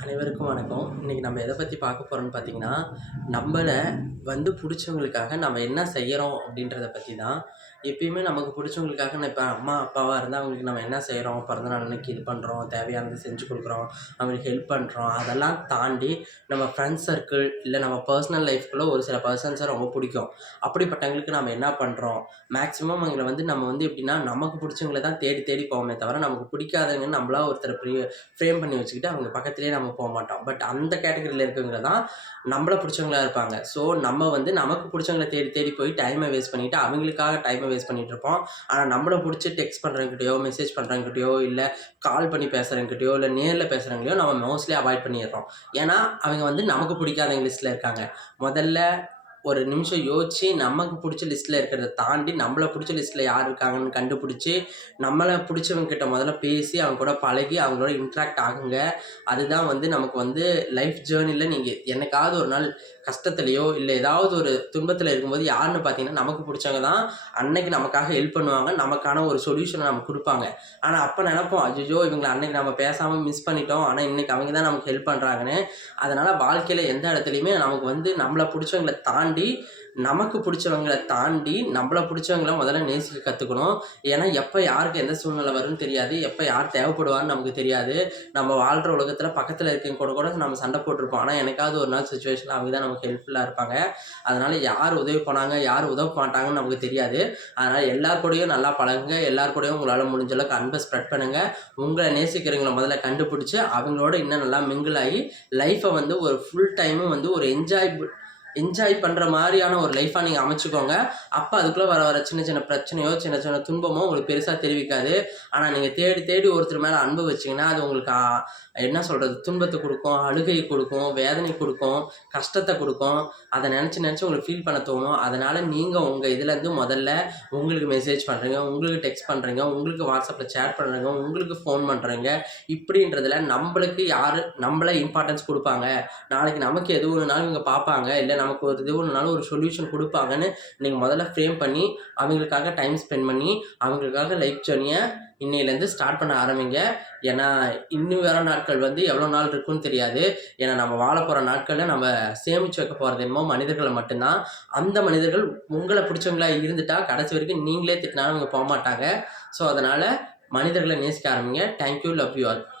அனைவருக்கும் வணக்கம். இன்னைக்கு நம்ம எத பத்தி பார்க்க போறோம்னு பார்த்தீங்கன்னா, நம்பள புடிச்சவங்களுக்காக நம்ம என்ன செய்யறோம் அப்படின்றத பத்தி தான். எப்பயுமே நமக்கு புடிச்சவங்களுக்காக நான் இப்ப அம்மா, அப்பாவா இருந்தா அவங்களுக்கு நம்ம என்ன செய்றோம்? பிறந்த நாள் அன்னைக்கு இது பண்றோம், தேவையானது செஞ்சு குடுக்குறோம், அவங்களுக்கு ஹெல்ப் பண்றோம். அதெல்லாம் தாண்டி நம்ம ஃப்ரெண்ட்ஸ் சர்க்கிள் இல்ல நம்ம பர்சனல் லைஃப்குள்ள ஒரு சில பெர்சன்ஸ ரொம்ப புடிக்கும். அப்படிப்பட்டவங்களுக்கு நாம என்ன பண்றோம்? மேக்ஸிமம் அங்க நம்ம எப்படின்னா, நமக்கு புடிச்சவங்கள தான் தேடி தேடி போவோமே தவிர, நமக்கு பிடிக்காதவங்கன்னு நம்மளா ஒருத்தர ஃப்ரேம் பண்ணி வச்சுக்கிட்டு அவங்க பக்கத்திலேயே நம்ம போமாட்டோம். பட் அந்த கேட்டகரியில இருக்கவங்க தான் நம்மள புடிச்சவங்களா இருப்பாங்க. ஸோ நம்ம நமக்கு புடிச்சவங்கள தேடி தேடி போய் டைம வேஸ்ட் பண்ணிட்டு, அவங்களுக்காக டைம வேஸ்ட் பண்ணிட்டு இருப்போம். ஆனா நம்மள புடிச்சு டெக்ஸ்ட் பண்றவங்ககிட்டயோ, மெசேஜ் பண்றவங்ககிட்டயோ, இல்ல கால் பண்ணி பேசுறவங்ககிட்டயோ, இல்ல நேர்ல பேசுறவங்களையோ நம்ம மோஸ்ட்லி அவாய்ட் பண்ணிர்றோம். ஏன்னா அவங்க நமக்கு பிடிக்காதவங்க லிஸ்ட்ல இருக்காங்க. முதல்ல ஒரு நிமிஷம் யோசிச்சு, நமக்கு புடிச்ச லிஸ்ட்ல இருக்கிறத தாண்டி, நம்மள புடிச்ச லிஸ்ட்ல யார் இருக்காங்கன்னு கண்டுபிடிச்சு, நம்மள புடிச்சவங்க கிட்ட முதல்ல பேசி, அவங்க கூட பழகி, அவங்களோட இன்டராக்ட் ஆகுங்க. அதுதான் நமக்கு லைஃப் ஜேர்னில நீங்க என்னைக்காவது ஒரு நாள் கஷ்டத்திலயோ, இல்ல ஏதாவது ஒரு துன்பத்தில இருக்கும்போது யாருன்னு பார்த்தீங்கன்னா, நமக்கு புடிச்சவங்க தான் அன்னைக்கு நமக்காக ஹெல்ப் பண்ணுவாங்க. நமக்கான ஒரு சொல்யூஷன நமக்கு குடுப்பாங்க. ஆனா அப்ப நெனைப்போம், "அய்யய்யோ! இவங்கள அன்னைக்கு நம்ம பேசாம மிஸ் பண்ணிட்டோம். ஆனா இன்னைக்கு அவங்க தான் நமக்கு ஹெல்ப் பண்றாங்கன்னு." அதனால வாழ்க்கையில எந்த இடத்துலயுமே நமக்கு நம்மள புடிச்சவங்கள தாண்டி, நமக்கு புடிச்சவங்கள தாண்டி, நம்மள புடிச்சவங்கள முதல்ல நேசிக்க கத்துக்கணும். ஏன்னா, எப்ப யாருக்கு எந்த சூழ்நிலை வரும்னு தெரியாது. எப்ப யார் தேவைப்படுவான்னு நமக்கு தெரியாது. நம்ம வாழ்ற உலகத்துல பக்கத்துல இருக்கவங்க கூட கூட நம்ம சண்டை போட்டுருப்போம். ஆனா, என்னைக்காவது ஒரு நாள் சிச்சுவேஷன்ல அவங்க தான் நமக்கு ஹெல்ப்ஃபுல்லா இருப்பாங்க. அதனால யார் உதவி பண்ணாங்க, யார் உதவ மாட்டாங்கன்னு நமக்கு தெரியாது. அதனால எல்லார் கூடயும் நல்லா பழகுங்க. எல்லார் கூடயும் உங்களால முடிஞ்ச அளவுக்கு அன்ப ஸ்ப்ரெட் பண்ணுங்க. உங்கள நேசிக்கிறவங்கள முதல்ல கண்டுபிடிச்சு, அவங்களோட இன்னும் நல்லா மிங்கிள் ஆயி, லைஃப்ப ஒரு ஃபுல் டைமும் ஒரு என்ஜாய் பண்ற மாரியான ஒரு லைஃபா நீங்க அமைச்சுக்கோங்க. அப்ப அதுக்குள்ள வர வர சின்ன சின்ன பிரச்சனையோ, சின்ன சின்ன துன்பமோ உங்களுக்கு பெருசா தெரிவிக்காது. ஆனா நீங்க தேடி தேடி ஒருத்தர் மேல அன்பு வச்சீங்கன்னா, அது உங்களுக்கு என்ன சொல்றது? துன்பத்த குடுக்கும், அழுகைய குடுக்கும், வேதனை குடுக்கும், கஷ்டத்த குடுக்கும். அத நெனச்சு நெனச்சு உங்களுக்கு ஃபீல் பண்ண தோணும். அதனால நீங்க உங்க இதுலருந்து முதல்ல உங்களுக்கு மெசேஜ் பண்றீங்க, உங்களுக்கு டெக்ஸ்ட் பண்றீங்க, உங்களுக்கு WhatsAppல சேட் பண்றீங்க, உங்களுக்கு ஃபோன் பண்றீங்க. இப்படின்றதுல நம்பளுக்கு யாரு நம்பள இம்பார்ட்டன்ஸ் குடுப்பாங்க. நாளைக்கு நமக்கு எது ஒண்ணுனாலும் இவங்க பார்ப்பாங்க. இல்ல நமக்கு ஒரு இது ஒண்ணுனாலும் ஒரு சொல்யூஷன் குடுப்பாங்கன்னு நீங்க முதல்ல ஃப்ரேம் பண்ணி, அவங்களுக்காக டைம் ஸ்பெண்ட் பண்ணி, அவங்களுக்காக லைஃப் ஜர்னிய இன்னையிலேருந்து ஸ்டார்ட் பண்ண ஆரம்பிங்க. ஏன்னா, இன்னும் வர நாட்கள் எவ்வளோ நாள் இருக்குன்னு தெரியாது. ஏன்னா, நம்ம வாழப்போற நாட்கள்ல நம்ம சேமிச்சு வைக்க போறது என்னமோ மனிதர்கள மட்டும் தான். அந்த மனிதர்கள் உங்கள புடிச்சவங்களா இருந்துட்டா, கடைசி வரைக்கும் நீங்களே திட்டினாலும் அவங்க போமாட்டாங்க. ஸோ, அதனால மனிதர்கள நேசிக்க ஆரம்பிங்க. Thank you. Love you all.